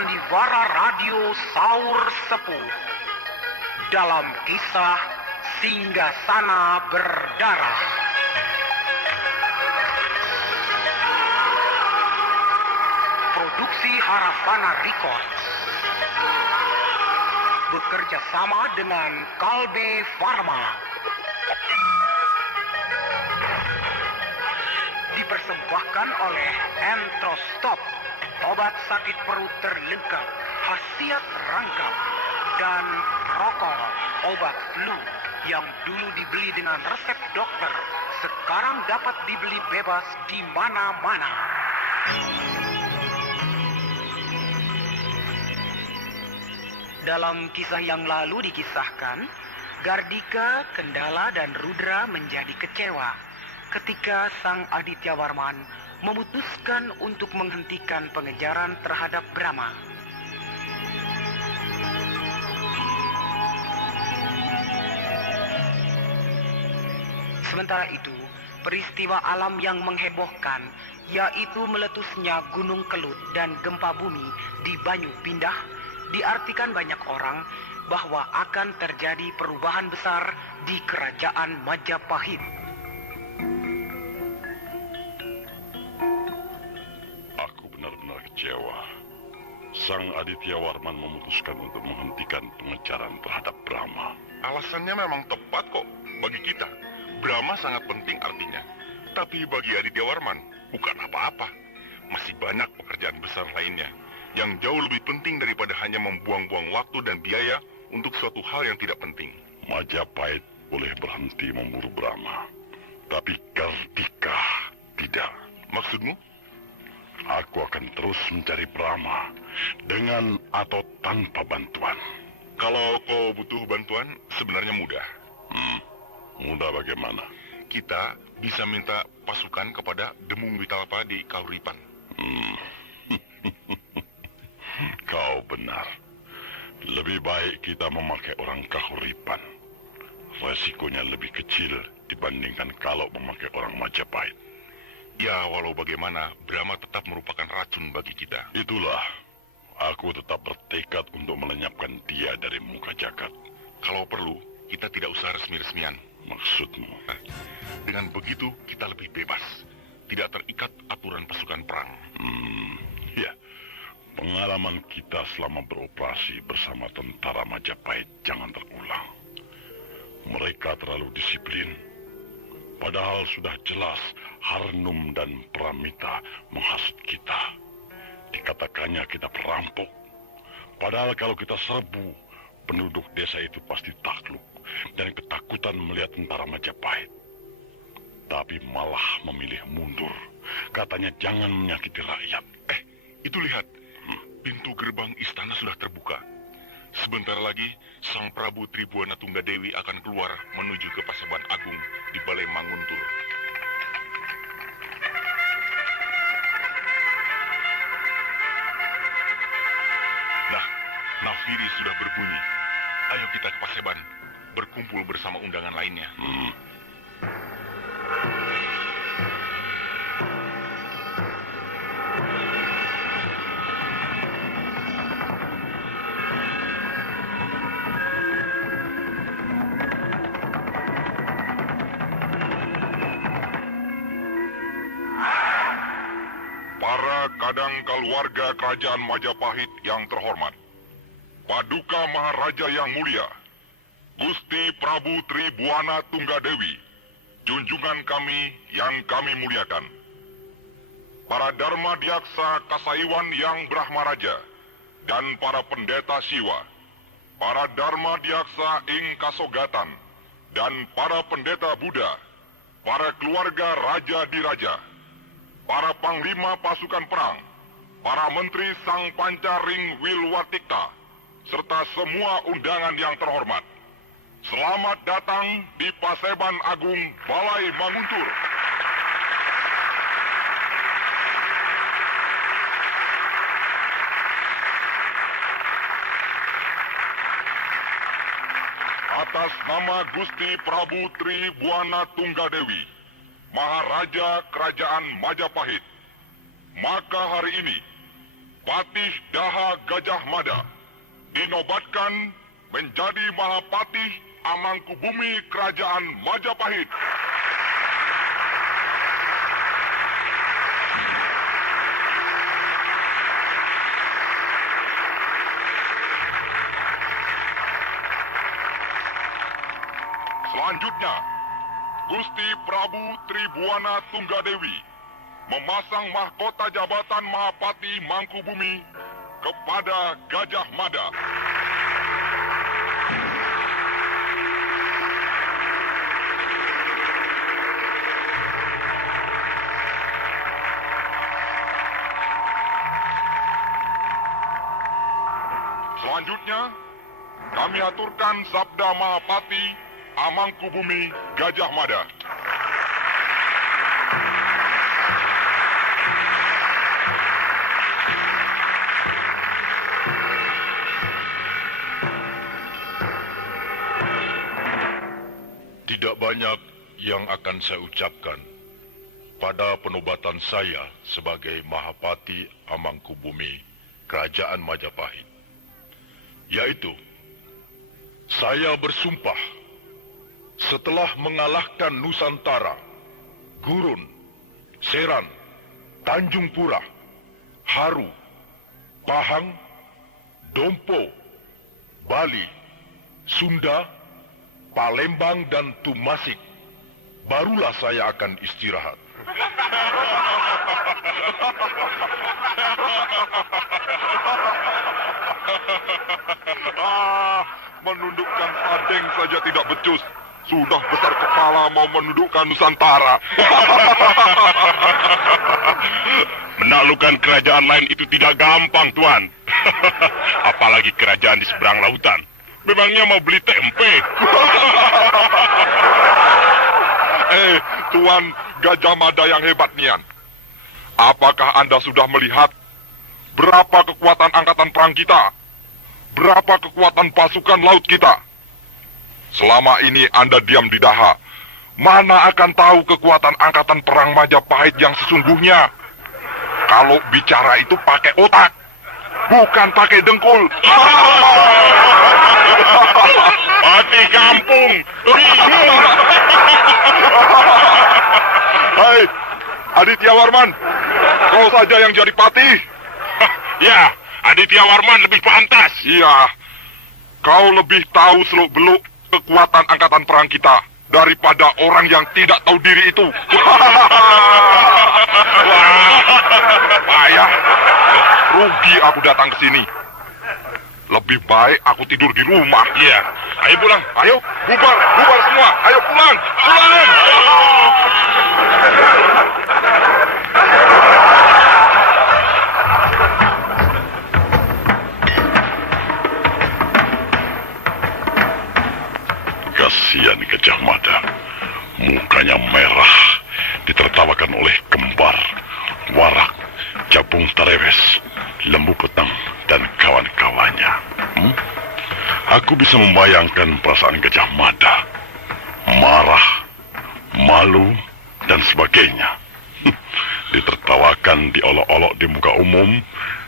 Sandiwara Radio Saur Sepuh dalam kisah Singgasana Berdarah. Produksi Harafana Records bekerja sama dengan Kalbe Pharma. Dipersembahkan oleh Entrostop, obat sakit perut terlengkap, khasiat rangkap, dan Rokok, obat flu yang dulu dibeli dengan resep dokter, sekarang dapat dibeli bebas di mana-mana. Dalam kisah yang lalu dikisahkan, Gardika, Kendala, dan Rudra menjadi kecewa ketika Sang Adityawarman memutuskan untuk menghentikan pengejaran terhadap Brahma. Sementara itu, peristiwa alam yang menghebohkan, yaitu meletusnya Gunung Kelut dan gempa bumi di Banyu Pindah, diartikan banyak orang bahwa akan terjadi perubahan besar di kerajaan Majapahit. Aku benar-benar kecewa. Sang Adityawarman memutuskan untuk menghentikan pengejaran terhadap Brahma. Alasannya memang tepat kok bagi kita. Brahma sangat penting artinya. Tapi bagi Adityawarman bukan apa-apa. Masih banyak pekerjaan besar lainnya yang jauh lebih penting daripada hanya membuang-buang waktu dan biaya untuk suatu hal yang tidak penting. Majapahit boleh berhenti memburu Brahma, tapi Gardika tidak. Maksudmu? Aku akan terus mencari Brahma dengan atau tanpa bantuan. Kalau kau butuh bantuan, sebenarnya mudah. Mudah bagaimana? Kita bisa minta pasukan kepada Demung Witalpa di Kahuripan. Kau benar. Lebih baik kita memakai orang Kahuripan. Resikonya lebih kecil dibandingkan kalau memakai orang Majapahit. Ya, walau bagaimana, Brahma tetap merupakan racun bagi kita. Itulah, aku tetap bertekad untuk melenyapkan dia dari muka jagat. Kalau perlu, kita tidak usah resmi-resmian. Maksudmu? Dengan begitu, kita lebih bebas. Tidak terikat aturan pasukan perang. Ya. Pengalaman kita selama beroperasi bersama tentara Majapahit jangan terulang. Mereka terlalu disiplin. Padahal sudah jelas Harnum dan Pramita menghasut kita. Dikatakannya kita perampok. Padahal kalau kita serbu, penduduk desa itu pasti takluk dan ketakutan melihat tentara Majapahit. Tapi malah memilih mundur. Katanya jangan menyakiti rakyat. Itu lihat. Pintu gerbang istana sudah terbuka. Sebentar lagi, Sang Prabu Tribuana Tunggadewi akan keluar menuju ke Paseban Agung di Balai Manguntul. Nah, nafiri sudah berbunyi. Ayo kita ke Paseban, berkumpul bersama undangan lainnya. Kadang keluarga kerajaan Majapahit yang terhormat, Paduka Maharaja yang mulia, Gusti Prabu Tribuana Tunggadewi, junjungan kami yang kami muliakan, para Dharma Diaksa Kasaiwan yang Brahmaraja, dan para pendeta Siwa, para Dharma Diaksa Ing Kasogatan, dan para pendeta Buddha, para keluarga Raja Diraja, para panglima pasukan perang, para menteri Sang Pancaring Wilwatikta, serta semua undangan yang terhormat. Selamat datang di Paseban Agung Balai Manguntur. Atas nama Gusti Prabu Tribuana Tunggadewi, Maharaja Kerajaan Majapahit, maka hari ini Patih Daha Gajah Mada dinobatkan menjadi Mahapatih Amangkubumi Kerajaan Majapahit. Selanjutnya, Gusti Prabu Tribuana Tunggadewi memasang mahkota jabatan Mahapati Mangkubumi kepada Gajah Mada. Selanjutnya, kami aturkan Sabda Mahapati Amangkubumi Gajah Mada. Tidak banyak yang akan saya ucapkan pada penobatan saya sebagai Mahapati Amangkubumi Kerajaan Majapahit. Yaitu, saya bersumpah setelah mengalahkan Nusantara, Gurun, Seran, Tanjung Pura, Haru, Pahang, Dompo, Bali, Sunda, Palembang, dan Tumasik, barulah saya akan istirahat. Menundukkan Padeng saja tidak becus. Sudah besar kepala mau menundukkan Nusantara. Menaklukkan kerajaan lain itu tidak gampang, Tuan. Apalagi kerajaan di seberang lautan. Memangnya mau beli tempe? Tuan Gajah Mada yang hebat nian. Apakah Anda sudah melihat berapa kekuatan angkatan perang kita? Berapa kekuatan pasukan laut kita? Selama ini Anda diam di Daha. Mana akan tahu kekuatan angkatan perang Majapahit yang sesungguhnya? Kalau bicara itu pakai otak, bukan pakai dengkul. Hati kampung, bingung. Hai, Aditya Warman, kau saja yang jadi patih. Ya, Aditya Warman lebih pantas. Iya, kau lebih tahu seluk-beluk kekuatan angkatan perang kita daripada orang yang tidak tahu diri itu. Payah, rugi aku datang ke sini. Lebih baik aku tidur di rumah. Iya, ayo pulang. Ayo, bubar semua. Ayo pulang. Kasihan Gajah Mada, mukanya merah, ditertawakan oleh Kembar, Warak, Capung Tarewes, Lembu Petang, dan kawan-kawannya. Aku bisa membayangkan perasaan Gajah Mada, marah, malu, dan sebagainya. Ditertawakan, diolok-olok di muka umum,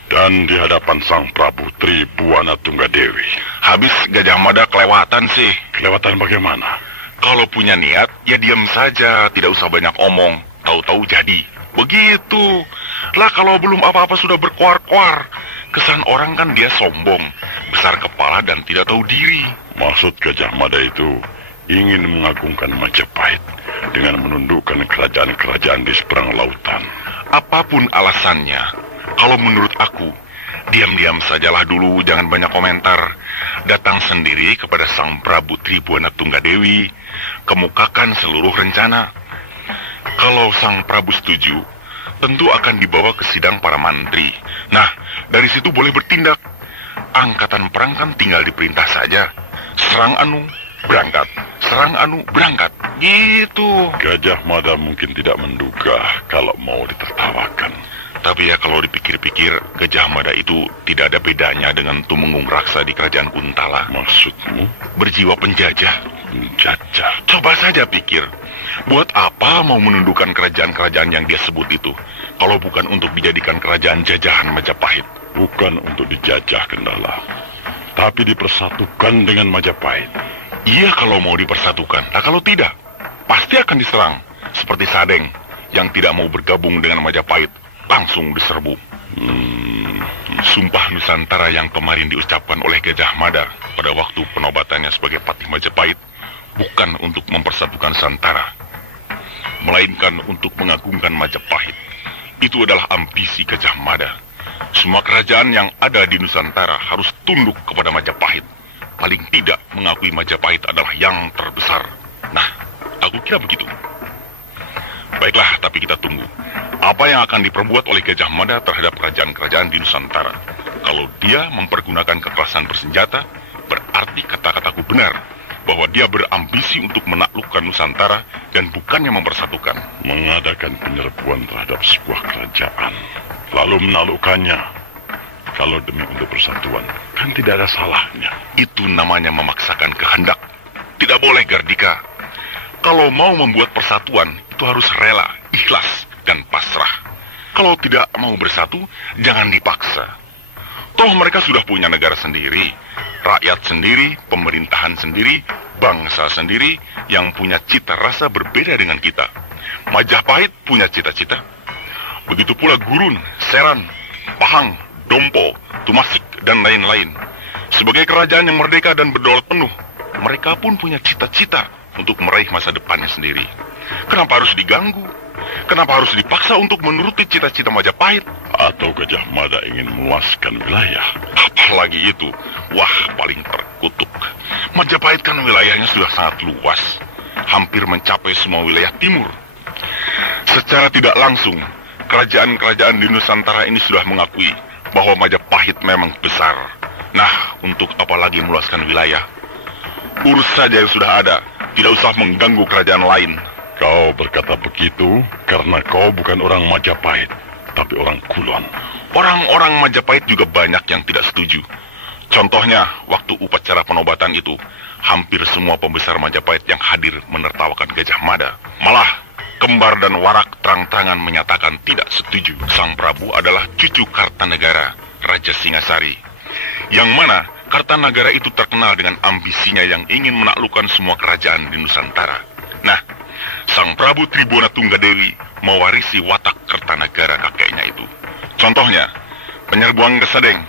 dan di hadapan Sang Prabu Tribuana Tunggadewi. Habis Gajah Mada kelewatan sih. Kelewatan bagaimana? Kalau punya niat, ya diam saja. Tidak usah banyak omong. Tahu-tahu jadi. Begitu. Lah kalau belum apa-apa sudah berkuar-kuar. Kesan orang kan dia sombong, besar kepala dan tidak tahu diri. Maksud Gajah Mada itu ingin mengagungkan Majapahit dengan menundukkan kerajaan-kerajaan di seberang lautan. Apapun alasannya, kalau menurut aku, diam-diam sajalah dulu, jangan banyak komentar. Datang sendiri kepada Sang Prabu Tribuana Tunggadewi, kemukakan seluruh rencana. Kalau Sang Prabu setuju, tentu akan dibawa ke sidang para mantri. Nah, dari situ boleh bertindak. Angkatan perang kan tinggal diperintah saja. Serang anu, berangkat. Serang anu, berangkat. Gitu. Gajah Mada mungkin tidak menduga kalau mau ditertawakan. Tapi ya kalau dipikir-pikir, Gajah Mada itu tidak ada bedanya dengan Tumenggung Raksa di kerajaan Kuntala. Maksudmu? Berjiwa penjajah. Penjajah? Coba saja pikir, buat apa mau menundukkan kerajaan-kerajaan yang dia sebut itu, kalau bukan untuk dijadikan kerajaan jajahan Majapahit? Bukan untuk dijajah Kendala, tapi dipersatukan dengan Majapahit. Iya kalau mau dipersatukan. Nah kalau tidak, pasti akan diserang. Seperti Sadeng yang tidak mau bergabung dengan Majapahit, langsung diserbu. Sumpah Nusantara yang kemarin diucapkan oleh Gajah Mada pada waktu penobatannya sebagai Patih Majapahit bukan untuk mempersatukan Nusantara, melainkan untuk mengagungkan Majapahit. Itu adalah ambisi Gajah Mada. Semua kerajaan yang ada di Nusantara harus tunduk kepada Majapahit. Paling tidak mengakui Majapahit adalah yang terbesar. Nah, aku kira begitu. Baiklah, tapi kita tunggu. Apa yang akan diperbuat oleh Gajah Mada terhadap kerajaan-kerajaan di Nusantara? Kalau dia mempergunakan kekerasan bersenjata, berarti kata-kataku benar bahwa dia berambisi untuk menaklukkan Nusantara dan bukannya mempersatukan. Mengadakan penyerbuan terhadap sebuah kerajaan, lalu menaklukkannya. Kalau demi untuk persatuan, kan tidak ada salahnya. Itu namanya memaksakan kehendak. Tidak boleh, Gardika. Kalau mau membuat persatuan, itu harus rela, ikhlas, dan pasrah. Kalau tidak mau bersatu, jangan dipaksa. Toh mereka sudah punya negara sendiri, rakyat sendiri, pemerintahan sendiri, bangsa sendiri, yang punya cita rasa berbeda dengan kita. Majapahit punya cita-cita. Begitu pula Gurun, Seran, Pahang, Dompo, Tumasik, dan lain-lain. Sebagai kerajaan yang merdeka dan berdaulat penuh, mereka pun punya cita-cita untuk meraih masa depannya sendiri. Kenapa harus diganggu? Kenapa harus dipaksa untuk menuruti cita-cita Majapahit? Atau Gajah Mada ingin meluaskan wilayah? Apalagi itu? Wah, paling terkutuk. Majapahit kan wilayahnya sudah sangat luas. Hampir mencapai semua wilayah timur. Secara tidak langsung, kerajaan-kerajaan di Nusantara ini sudah mengakui bahwa Majapahit memang besar. Nah, untuk apa lagi meluaskan wilayah? Urus saja yang sudah ada, tidak usah mengganggu kerajaan lain. Kau berkata begitu karena kau bukan orang Majapahit, tapi orang Kulon. Orang-orang Majapahit juga banyak yang tidak setuju. Contohnya, waktu upacara penobatan itu, hampir semua pembesar Majapahit yang hadir menertawakan Gajah Mada. Malah, Kembar dan Warak terang-terangan menyatakan tidak setuju. Sang Prabu adalah cucu Kartanegara, Raja Singasari. Yang mana Kartanegara itu terkenal dengan ambisinya yang ingin menaklukkan semua kerajaan di Nusantara. Nah, Sang Prabu Tribhuwana Tunggadewi mewarisi watak Kartanegara kakeknya itu. Contohnya, penyerbuan ke Sadeng.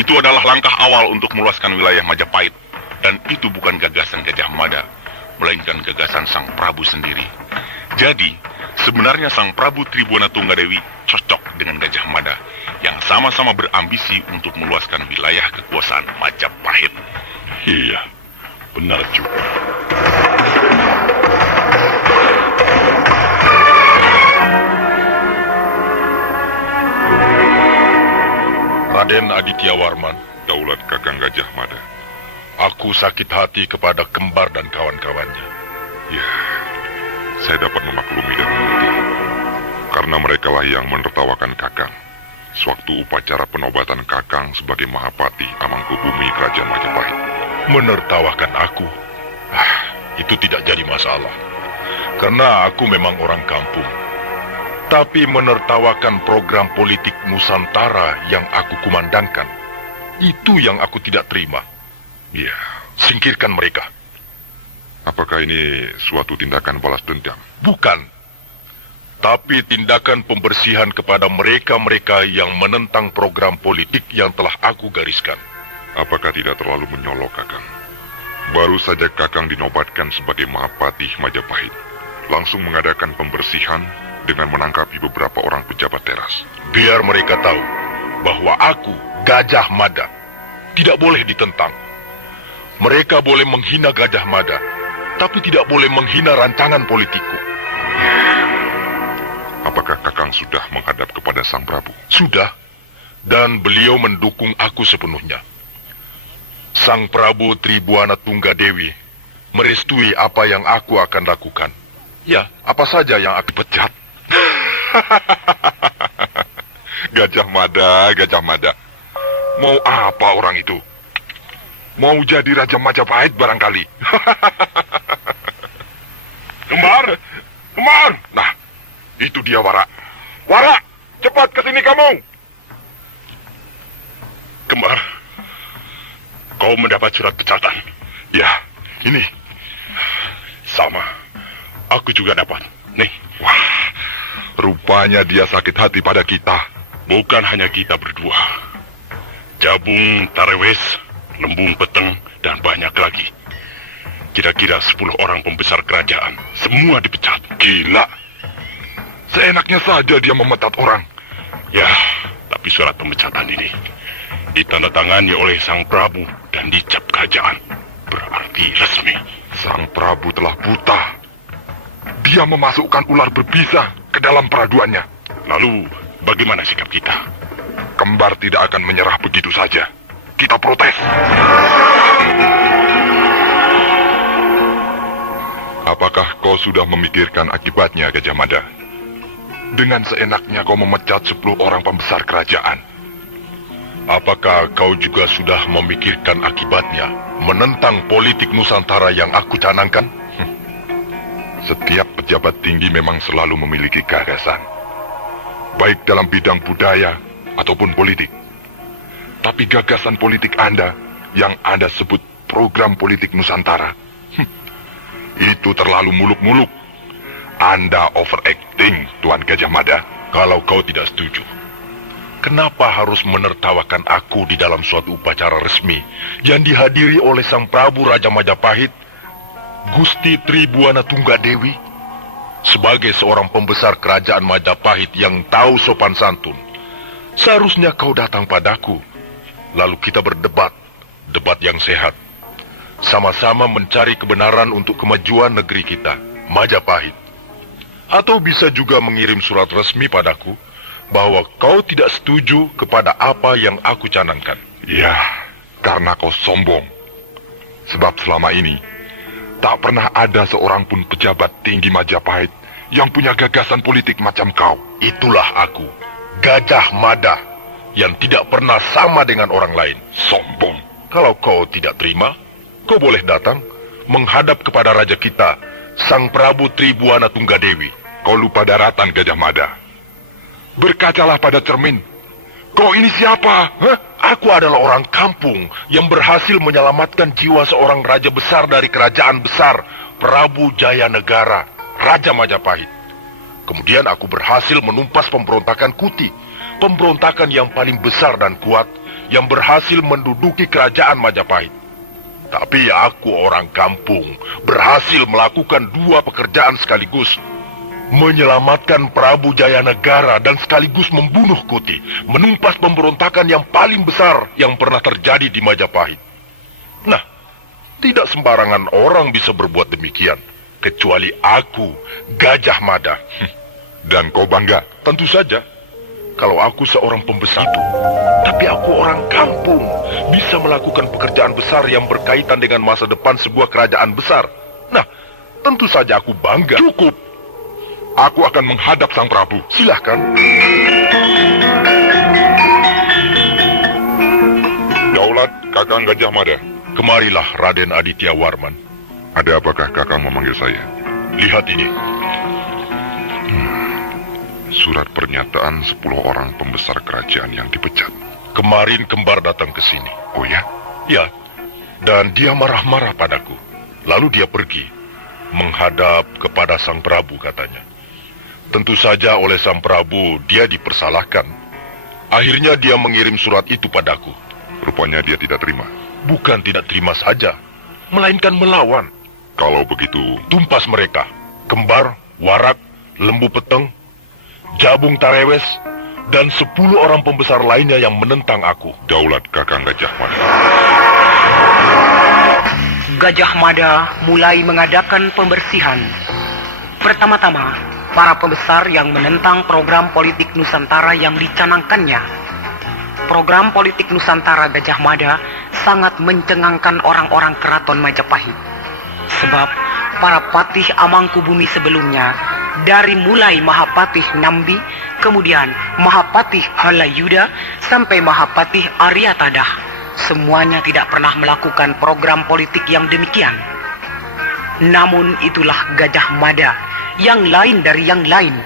Itu adalah langkah awal untuk meluaskan wilayah Majapahit. Dan itu bukan gagasan Gajah Mada, melainkan gagasan Sang Prabu sendiri. Jadi, sebenarnya Sang Prabu Tribhuwana Tunggadewi cocok dengan Gajah Mada yang sama-sama berambisi untuk meluaskan wilayah kekuasaan Majapahit. Iya, benar juga. Raden Aditya Warman, Daulat Kakang Gajah Mada. aku sakit hati kepada Kembar dan kawan-kawannya. Ya, saya dapat memaklumi dan mengerti. Karena merekalah yang menertawakan Kakang sewaktu upacara penobatan Kakang sebagai Mahapati Amangkubumi Kerajaan Majapahit. Menertawakan aku? Itu tidak jadi masalah. Karena aku memang orang kampung. Tapi menertawakan program politik Nusantara yang aku kumandangkan, itu yang aku tidak terima. Ya, Singkirkan mereka. apakah ini suatu tindakan balas dendam? Bukan. Tapi tindakan pembersihan kepada mereka-mereka yang menentang program politik yang telah aku gariskan. Apakah tidak terlalu menyolok, Kakang? Baru saja Kakang dinobatkan sebagai Mahapatih Majapahit, langsung mengadakan pembersihan dengan menangkapi beberapa orang pejabat teras. Biar mereka tahu bahwa aku, Gajah Mada, tidak boleh ditentang. Mereka boleh menghina Gajah Mada, tapi tidak boleh menghina rancangan politikku. Apakah Kakang sudah menghadap kepada Sang Prabu? Sudah, dan beliau mendukung aku sepenuhnya. Sang Prabu Tribhuwana Tunggadewi merestui apa yang aku akan lakukan. Ya, apa saja yang aku pecat. Gajah Mada. Mau apa orang itu? Mau jadi Raja Majapahit barangkali. Kembar! Nah, itu dia Wara. Wara, cepat ke sini kamu. Kau mendapat surat pecatan? Ya, ini. Sama. Aku juga dapat. Nih. Wah, rupanya dia sakit hati pada kita. Bukan hanya kita berdua. Jabung, Tarewes, Lembung Peteng, dan banyak lagi. Kira-kira 10 orang pembesar kerajaan. Semua dipecat. Gila. Seenaknya saja dia memecat orang. Ya, tapi surat pemecatan ini ditandatangani oleh Sang Prabu dan dicap kerajaan. Berarti resmi. Sang Prabu telah buta. Dia memasukkan ular berbisa ke dalam peraduannya. Lalu, bagaimana sikap kita? Kembar tidak akan menyerah begitu saja. Kita protes. Apakah kau sudah memikirkan akibatnya, Gajah Mada? Dengan seenaknya kau memecat 10 orang pembesar kerajaan. Apakah kau juga sudah memikirkan akibatnya menentang politik Nusantara yang aku canangkan? Setiap pejabat tinggi memang selalu memiliki gagasan, baik dalam bidang budaya ataupun politik. Tapi gagasan politik Anda yang Anda sebut program politik Nusantara, itu terlalu muluk-muluk. Anda overacting, Tuan Gajah Mada. Kalau kau tidak setuju, kenapa harus menertawakan aku di dalam suatu upacara resmi yang dihadiri oleh Sang Prabu Raja Majapahit, Gusti Tribuana Tunggadewi? Sebagai seorang pembesar kerajaan Majapahit yang tahu sopan santun, seharusnya kau datang padaku. Lalu kita berdebat, debat yang sehat. Sama-sama mencari kebenaran untuk kemajuan negeri kita, Majapahit. Atau bisa juga mengirim surat resmi padaku bahwa kau tidak setuju kepada apa yang aku canangkan. Ya, karena kau sombong. Sebab selama ini, tak pernah ada seorang pun pejabat tinggi Majapahit yang punya gagasan politik macam kau. Itulah aku, Gajah Mada, yang tidak pernah sama dengan orang lain. Sombong. Kalau kau tidak terima, kau boleh datang menghadap kepada raja kita, Sang Prabu Tribuana Tunggadewi. Kau lupa daratan, Gajah Mada. Berkacalah pada cermin. Kau ini siapa? Hah? Aku adalah orang kampung yang berhasil menyelamatkan jiwa seorang raja besar dari kerajaan besar, Prabu Jayanegara, Raja Majapahit. Kemudian aku berhasil menumpas pemberontakan Kuti, pemberontakan yang paling besar dan kuat, yang berhasil menduduki kerajaan Majapahit. Tapi aku orang kampung, berhasil melakukan 2 pekerjaan sekaligus. Menyelamatkan Prabu Jayanegara dan sekaligus membunuh Kuti, menumpas pemberontakan yang paling besar yang pernah terjadi di Majapahit. Nah, tidak sembarangan orang bisa berbuat demikian, kecuali aku, Gajah Mada. Dan kau bangga? Tentu saja, kalau aku seorang pembesar itu. Tapi aku orang kampung, bisa melakukan pekerjaan besar yang berkaitan dengan masa depan sebuah kerajaan besar. Nah, tentu saja aku bangga. Cukup. Aku akan menghadap Sang Prabu. Silahkan. Daulat Kakang Gajah Mada. Kemarilah Raden Aditya Warman. Ada apakah Kakang memanggil saya? Lihat ini. Surat pernyataan 10 orang pembesar kerajaan yang dipecat. Kemarin Kembar datang ke sini. Oh ya? Ya, dan dia marah-marah padaku. Lalu dia pergi, menghadap kepada Sang Prabu katanya. Tentu saja oleh Sang Prabu dia dipersalahkan. Akhirnya dia mengirim surat itu padaku. Rupanya dia tidak terima. Bukan tidak terima saja, melainkan melawan. Kalau begitu, Tumpas mereka, Kembar, Warak, Lembu Peteng, Jabung Tarewes, dan 10 orang pembesar lainnya yang menentang aku. Daulat Kakang Gajah Mada. Gajah Mada mulai mengadakan pembersihan. Pertama-tama, para pembesar yang menentang program politik Nusantara yang dicanangkannya. Program politik Nusantara Gajah Mada sangat mencengangkan orang-orang keraton Majapahit. Sebab para patih Amangkubumi sebelumnya, dari mulai Mahapatih Nambi, kemudian Mahapatih Halayuda, sampai Mahapatih Aryatadah, semuanya tidak pernah melakukan program politik yang demikian. Namun itulah Gajah Mada, yang lain dari yang lain.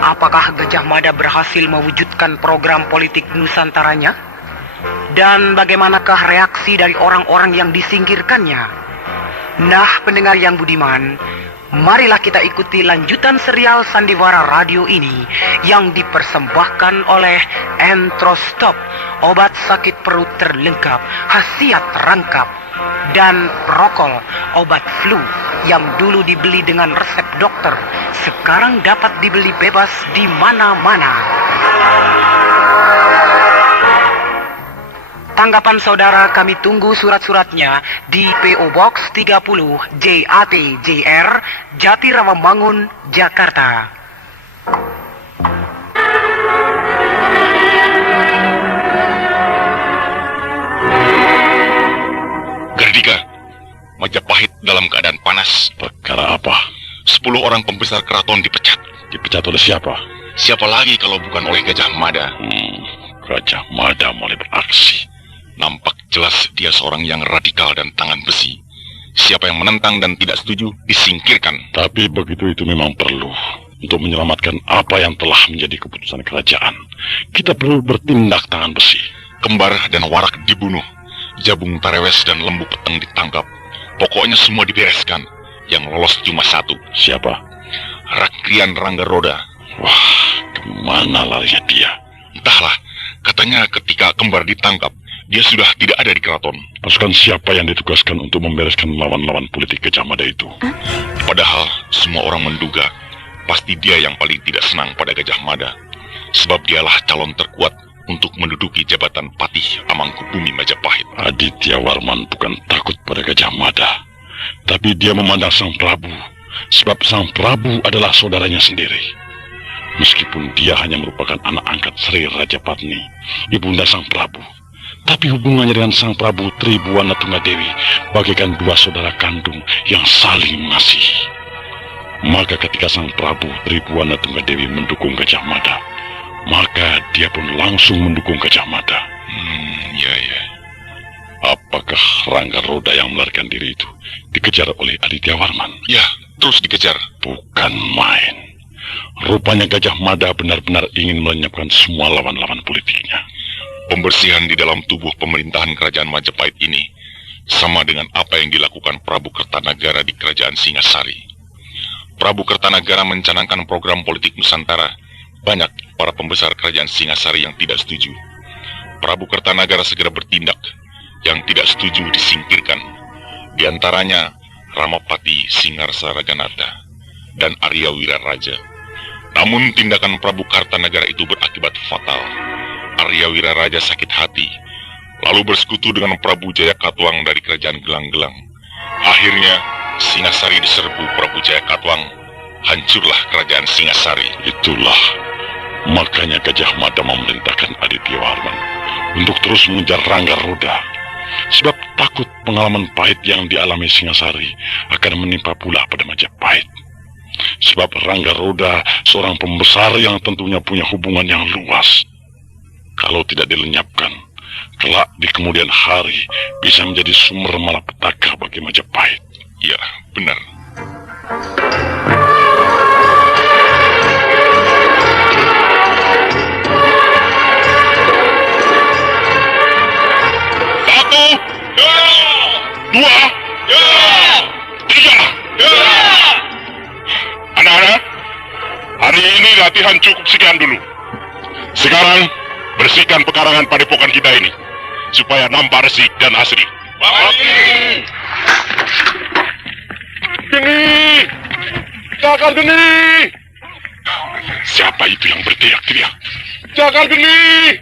Apa apakah Gajah Mada berhasil mewujudkan program politik Nusantaranya? Dan bagaimanakah reaksi dari orang-orang yang disingkirkannya? Nah, pendengar yang budiman, marilah kita ikuti lanjutan serial Sandiwara Radio ini yang dipersembahkan oleh Entrostop, obat sakit perut terlengkap, khasiat rangkap, dan Prokol, obat flu yang dulu dibeli dengan resep dokter, sekarang dapat dibeli bebas di mana-mana. Tanggapan saudara kami tunggu surat-suratnya di PO Box 30 JAT JR, Jati Rawamangun, Jakarta. Gardika, Majapahit dalam keadaan panas. Perkara apa? 10 orang pembesar keraton dipecat. Dipecat oleh siapa? Siapa lagi kalau bukan oleh Gajah Mada? Gajah Mada mulai beraksi. Nampak jelas dia seorang yang radikal dan tangan besi. Siapa yang menentang dan tidak setuju, disingkirkan. Tapi begitu itu memang perlu. Untuk menyelamatkan apa yang telah menjadi keputusan kerajaan, kita perlu bertindak tangan besi. Kembar dan Warak dibunuh. Jabung Tarewes dan Lembu Peteng ditangkap. Pokoknya semua dibereskan. Yang lolos cuma satu. Siapa? Rakrian Ranggaroda. Wah, kemana larinya dia? Entahlah, katanya ketika Kembar ditangkap, dia sudah tidak ada di keraton. Pasukan siapa yang ditugaskan untuk membereskan lawan-lawan politik Gajah Mada itu? Padahal semua orang menduga pasti dia yang paling tidak senang pada Gajah Mada. Sebab dialah calon terkuat untuk menduduki jabatan Patih Amangkubumi Majapahit. Aditya Warman bukan takut pada Gajah Mada, tapi dia memandang Sang Prabu. Sebab Sang Prabu adalah saudaranya sendiri. Meskipun dia hanya merupakan anak angkat Sri Rajapatni, ibunda Sang Prabu, tapi hubungannya dengan Sang Prabu Tribuana Tunggadewi bagaikan dua saudara kandung yang saling mengasihi. Maka ketika Sang Prabu Tribuana Tunggadewi mendukung Gajah Mada, maka dia pun langsung mendukung Gajah Mada. Ya. Apakah Ranggaroda yang melarikan diri itu dikejar oleh Aditya Warman? Ya, terus dikejar. Bukan main. Rupanya Gajah Mada benar-benar ingin melenyapkan semua lawan-lawan politiknya. Pembersihan di dalam tubuh pemerintahan kerajaan Majapahit ini sama dengan apa yang dilakukan Prabu Kertanagara di kerajaan Singasari. Prabu Kertanagara mencanangkan program politik Nusantara. Banyak para pembesar kerajaan Singasari yang tidak setuju. Prabu Kertanagara segera bertindak. Yang tidak setuju disingkirkan. Di antaranya Ramapati Singarsa Raganata dan Arya Wiraraja. Namun tindakan Prabu Kertanagara itu berakibat fatal. Arya Wiraraja sakit hati, lalu bersekutu dengan Prabu Jayakatwang dari kerajaan Gelang-Gelang. Akhirnya Singasari diserbu Prabu Jayakatwang. Hancurlah kerajaan Singasari. Itulah makanya Gajah Mada memerintahkan Aditya Warman untuk terus mengejar Ranggaroda. Sebab takut pengalaman pahit yang dialami Singasari akan menimpa pula pada Majapahit. Sebab Ranggaroda seorang pembesar yang tentunya punya hubungan yang luas. Kalau tidak dilenyapkan, kelak di kemudian hari bisa menjadi sumber malapetaka bagi Majapahit. Ya, benar. Dua, tiga. Anak-anak, hari ini latihan cukup sekian dulu. Sekarang bersihkan pekarangan padepokan kita ini supaya nampak resik dan asri. Geni, Jakar Geni. Siapa itu yang berteriak-teriak? Jakar Geni.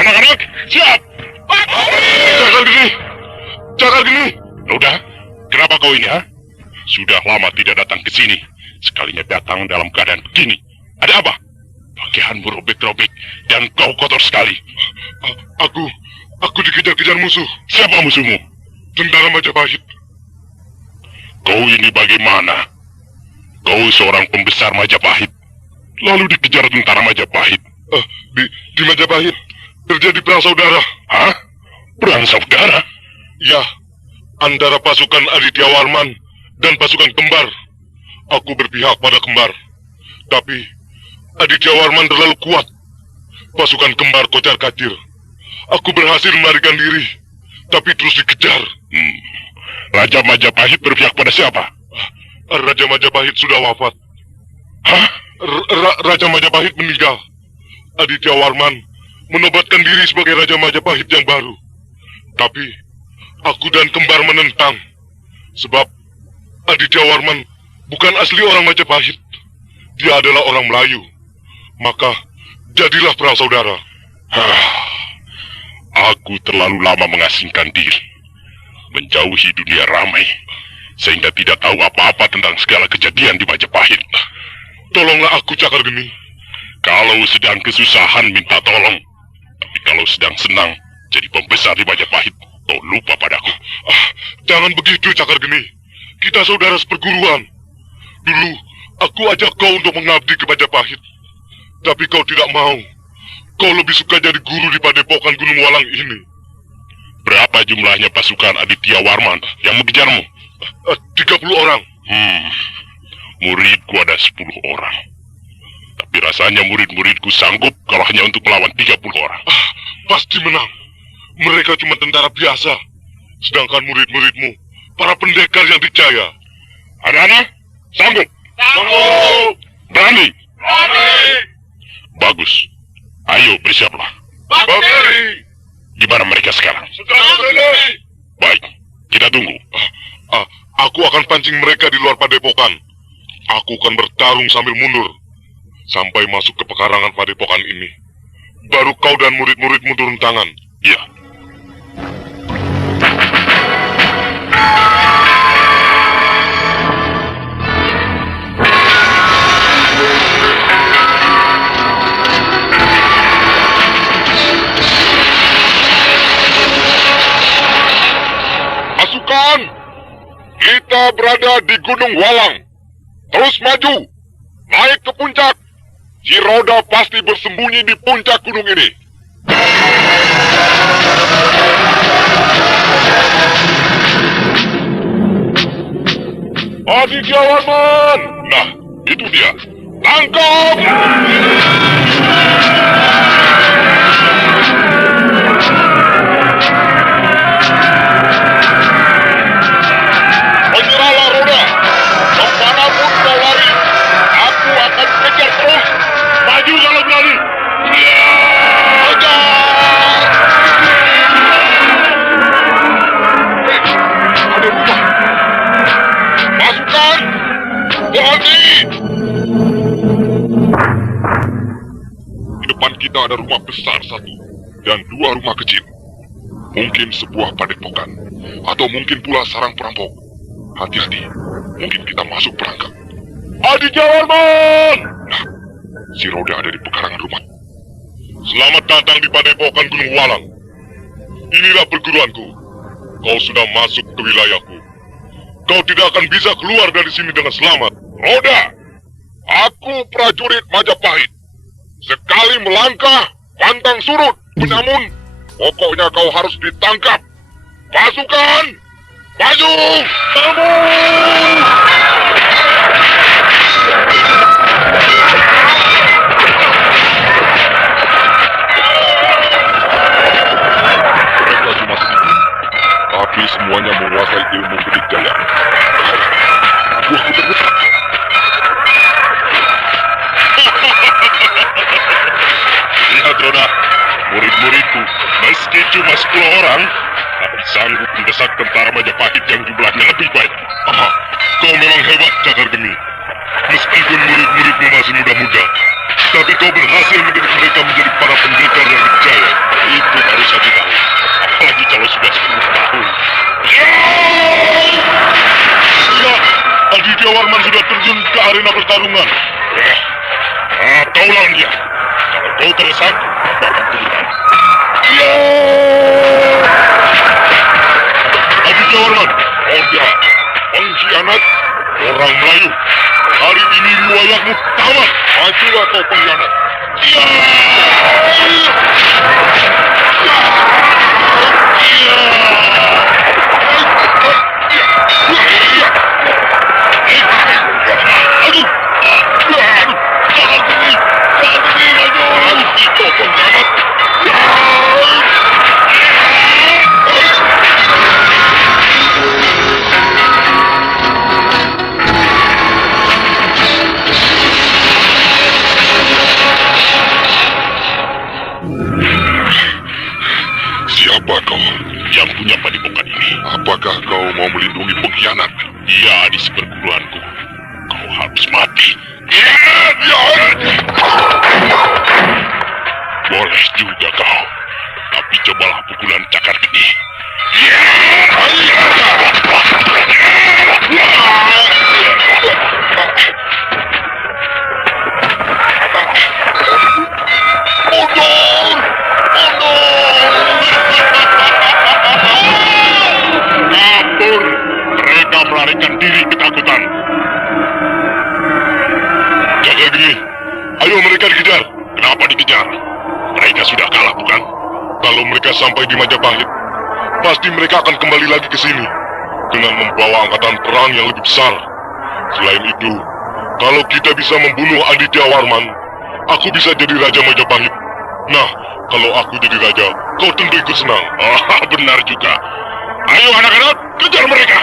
Anak-anak, siap. Jakar Geni. Jakar Geni. Udah, kenapa kau ini, ha? Sudah lama tidak datang ke sini. Sekalinya datang dalam keadaan begini. Ada apa? Pakaianmu robek-robek dan kau kotor sekali. Aku dikejar-kejar musuh. Siapa musuhmu? Tentara Majapahit. Kau ini bagaimana? Kau seorang pembesar Majapahit, lalu dikejar tentara Majapahit. Di Majapahit terjadi perang saudara. Hah? Perang saudara? Ya, antara pasukan Aditya Warman dan pasukan Kembar. Aku berpihak pada Kembar. Tapi Aditya Warman terlalu kuat. Pasukan kembar kocar-kacir. Aku berhasil melarikan diri, tapi terus dikejar. Raja Majapahit berpihak pada siapa? Raja Majapahit sudah wafat. Hah? Raja Majapahit meninggal. Aditya Warman menobatkan diri sebagai Raja Majapahit yang baru. Tapi aku dan kembar menentang. Sebab Aditya Warman bukan asli orang Majapahit. Dia adalah orang Melayu. Maka jadilah perang saudara. Aku terlalu lama mengasingkan diri, menjauhi dunia ramai, sehingga tidak tahu apa-apa tentang segala kejadian di Majapahit. Tolonglah aku, Cakar Geni. Kalau sedang kesusahan minta tolong, tapi kalau sedang senang jadi pembesar di Majapahit, kau lupa padaku. Jangan begitu, Cakar Geni. Kita saudara seperguruan. Dulu aku ajak kau untuk mengabdi ke Majapahit, tapi kau tidak mau. Kau lebih suka jadi guru di padepokan Gunung Walang ini. Berapa jumlahnya pasukan Aditya Warman yang mengejarmu? 30 orang. Muridku ada 10 orang. Tapi rasanya murid-muridku sanggup kalau hanya untuk melawan 30 orang. Pasti menang. Mereka cuma tentara biasa. Sedangkan murid-muridmu, para pendekar yang dicaya. Anak-anak, sanggup? Sanggup! Berani? Berani! Bagus. Ayo bersiaplah. Bakti! Di mana mereka sekarang? Sudah selesai! Baik, kita tunggu. Aku akan pancing mereka di luar padepokan. Aku akan bertarung sambil mundur. Sampai masuk ke pekarangan padepokan ini. Baru kau dan murid-muridmu turun tangan. Ya. Pasukan, kita berada di Gunung Walang. Terus maju, naik ke puncak. Si Roda pasti bersembunyi di puncak gunung ini. Aditya Warman! Nah, itu dia. Tangkap! Menyerahlah, Roda. Kemanapun kau lari, aku akan kejar terus. Maju kalau berani. Hajar! Ada rumah. Pasukan, berhenti! Di depan kita ada rumah besar satu dan 2 rumah kecil. Mungkin sebuah padepokan, atau mungkin pula sarang perampok. Hati-hati, mungkin kita masuk perangkap. Aditya Warman! Nah, si Roda ada di pekarangan rumah. Selamat datang di padepokan Gunung Walang. Inilah perguruanku. Kau sudah masuk ke wilayahku. Kau tidak akan bisa keluar dari sini dengan selamat. Roda, aku prajurit Majapahit. Sekali melangkah, pantang surut. Namun, pokoknya kau harus ditangkap. Pasukan, maju! Mereka cuma sedikit, tapi semuanya menguasai ilmu bedik jaya. Buah putar-putar. Lihat, Roda. Murid-muridku, meski cuma 10 orang, tapi sanggup mendesak tentara Majapahit yang jumlahnya lebih banyak. Kau memang hebat, Cakar Geni. Meskipun murid-muridmu masih muda-muda, tapi kau berhasil mendidik mereka menjadi para pendekar yang berjaya. Itu baru saja tahu. Apalagi kalau sudah 10 tahun. Ya, Aditya Warman sudah terjun ke arena pertarungan. Kau lawan dia. Kalau kau terdesak, aku akan turun. Aditya Warman, oh jahat, pengkhianat, orang Melayu. Hari ini riwayatmu tamat. Majulah kau pengkhianat. Siapa kau yang punya padepokan ini? Apakah kau mau melindungi pengkhianat? Iya, di seperguruanku. Kau harus mati. Boleh juga kau, tapi cobalah pukulan cakar geni. Mundur! Kabur! Mereka melarikan diri ketakutan. Jaga gini. Ayo mereka dikejar. Kenapa dikejar? Mereka sudah kalah, bukan? Kalau mereka sampai di Majapahit, pasti mereka akan kembali lagi ke sini dengan membawa angkatan perang yang lebih besar. Selain itu, kalau kita bisa membunuh Aditya Warman, aku bisa jadi Raja Majapahit. Nah, kalau aku jadi raja, kau tentu ikut senang. Ah, benar juga. Ayo anak-anak, kejar mereka.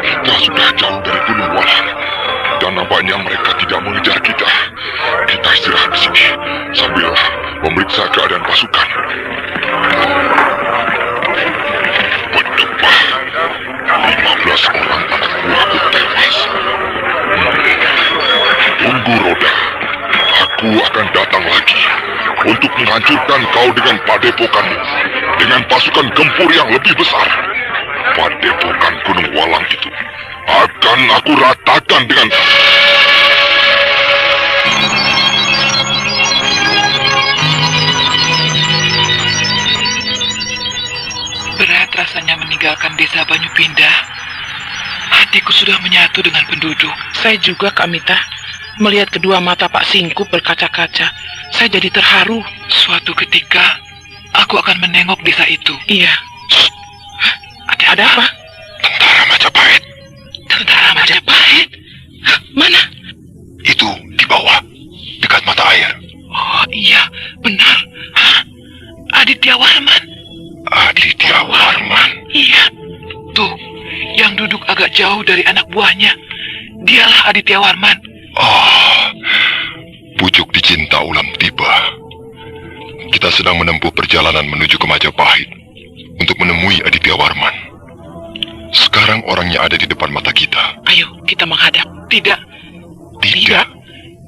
Kita sudah jauh dari Gunung Walang, dan nampaknya mereka tidak mengejar kita. Kita istirahat di sini sambil memeriksa keadaan pasukan. Berdebah, 15 orang anak buahku tewas. Tunggu, Roda. Aku akan datang lagi untuk menghancurkan kau dengan padepokanmu, dengan pasukan gempur yang lebih besar. Padepokan Gunung Walang itu akan aku ratakan dengan... Berat rasanya meninggalkan desa Banyupindah. Hatiku sudah menyatu dengan penduduk. Saya juga, Kak Mita. Melihat kedua mata Pak Singku berkaca-kaca, saya jadi terharu. Suatu ketika, aku akan menengok desa itu. Iya. Ada apa? Tentara Majapahit. Tentara Majapahit? Hah, mana? Itu di bawah, dekat mata air. Oh iya, benar. Hah? Aditya Warman. Aditya Warman. Iya. Tuh, yang duduk agak jauh dari anak buahnya. Dialah Aditya Warman. Oh, pucuk dicinta ulam tiba. Kita sedang menempuh perjalanan menuju ke Majapahit untuk menemui Aditya Warman. Sekarang orangnya ada di depan mata kita. Ayo, kita menghadap. Tidak, Tidak.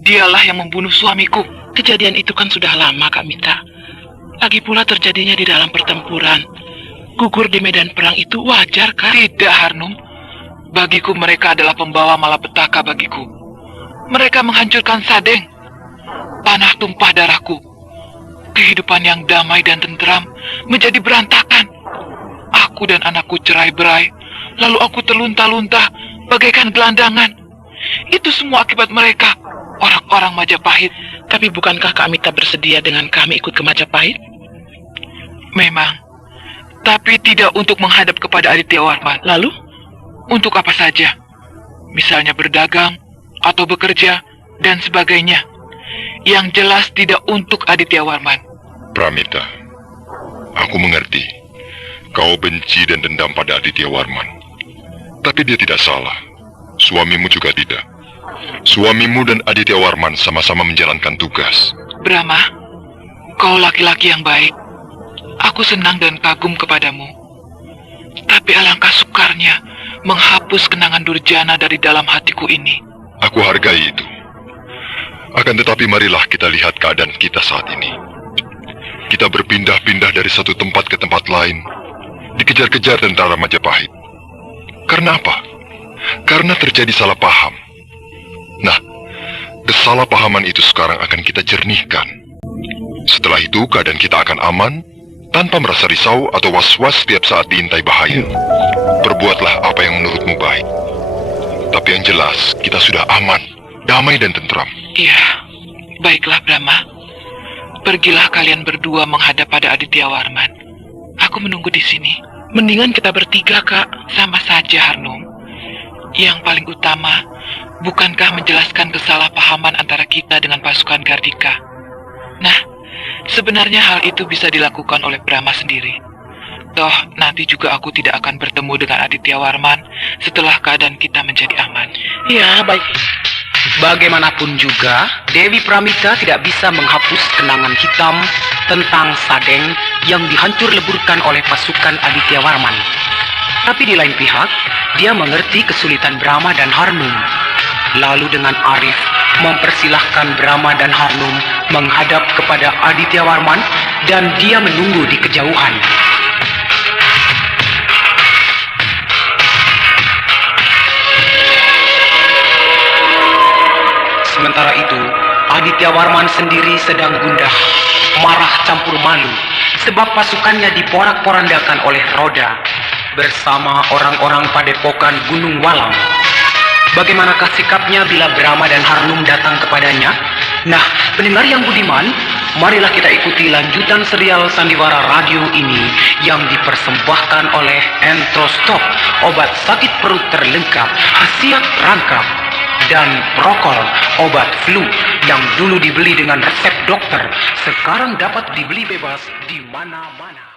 dialah yang membunuh suamiku. Kejadian itu kan sudah lama, Kak Mita. Lagi pula terjadinya di dalam pertempuran. Gugur di medan perang itu wajar, Kak. Tidak, Harnum. Bagiku mereka adalah pembawa malapetaka bagiku. Mereka menghancurkan Sadeng. Panah tumpah darahku. Kehidupan yang damai dan tentram menjadi berantakan. Aku dan anakku cerai-berai. Lalu aku terlunta-lunta bagaikan gelandangan. Itu semua akibat mereka, orang-orang Majapahit. Tapi bukankah Kak Mita bersedia dengan kami ikut ke Majapahit? Memang. Tapi tidak untuk menghadap kepada Aditya Warman. Lalu? Untuk apa saja. Misalnya berdagang, atau bekerja, dan sebagainya. Yang jelas tidak untuk Aditya Warman. Pramita, aku mengerti. Kau benci dan dendam pada Aditya Warman. Tapi dia tidak salah. Suamimu juga tidak. Suamimu dan Aditya Warman sama-sama menjalankan tugas. Brahma, kau laki-laki yang baik. Aku senang dan kagum kepadamu. Tapi alangkah sukarnya menghapus kenangan durjana dari dalam hatiku ini. Aku hargai itu. Akan tetapi marilah kita lihat keadaan kita saat ini. Kita berpindah-pindah dari satu tempat ke tempat lain, dikejar-kejar tentara Majapahit. Karena apa? Karena terjadi salah paham. Nah, kesalahpahaman itu sekarang akan kita jernihkan. Setelah itu keadaan kita akan aman, tanpa merasa risau atau was-was setiap saat diintai bahaya. Perbuatlah apa yang menurutmu baik. Tapi yang jelas, kita sudah aman, damai dan tentram. Iya, baiklah Brahma. Pergilah kalian berdua menghadap pada Aditya Warman. Aku menunggu di sini. Mendingan kita bertiga, Kak. Sama saja, Harnum. Yang paling utama, bukankah menjelaskan kesalahpahaman antara kita dengan pasukan Gardika? Nah, Sebenarnya hal itu bisa dilakukan oleh Brahma sendiri. Toh, nanti juga aku tidak akan bertemu dengan Aditya Warman setelah keadaan kita menjadi aman. Ya, baik. Bagaimanapun juga, Dewi Pramita tidak bisa menghapus kenangan hitam tentang Sadeng yang dihancur leburkan oleh pasukan Aditya Warman. Tapi di lain pihak, dia mengerti kesulitan Brahma dan Harnum. Lalu dengan arif, mempersilahkan Brahma dan Harnum menghadap kepada Aditya Warman dan dia menunggu di kejauhan. Sementara itu, Aditya Warman sendiri sedang gundah, marah campur malu, sebab pasukannya diporak-porandakan oleh Roda bersama orang-orang padepokan Gunung Walang. Bagaimanakah sikapnya bila Brahma dan Harnum datang kepadanya? Nah, pendengar yang budiman, marilah kita ikuti lanjutan serial Sandiwara Radio ini yang dipersembahkan oleh Entrostop, obat sakit perut terlengkap, khasiat rangkap, dan Prokol, obat flu yang dulu dibeli dengan resep dokter, sekarang dapat dibeli bebas di mana-mana.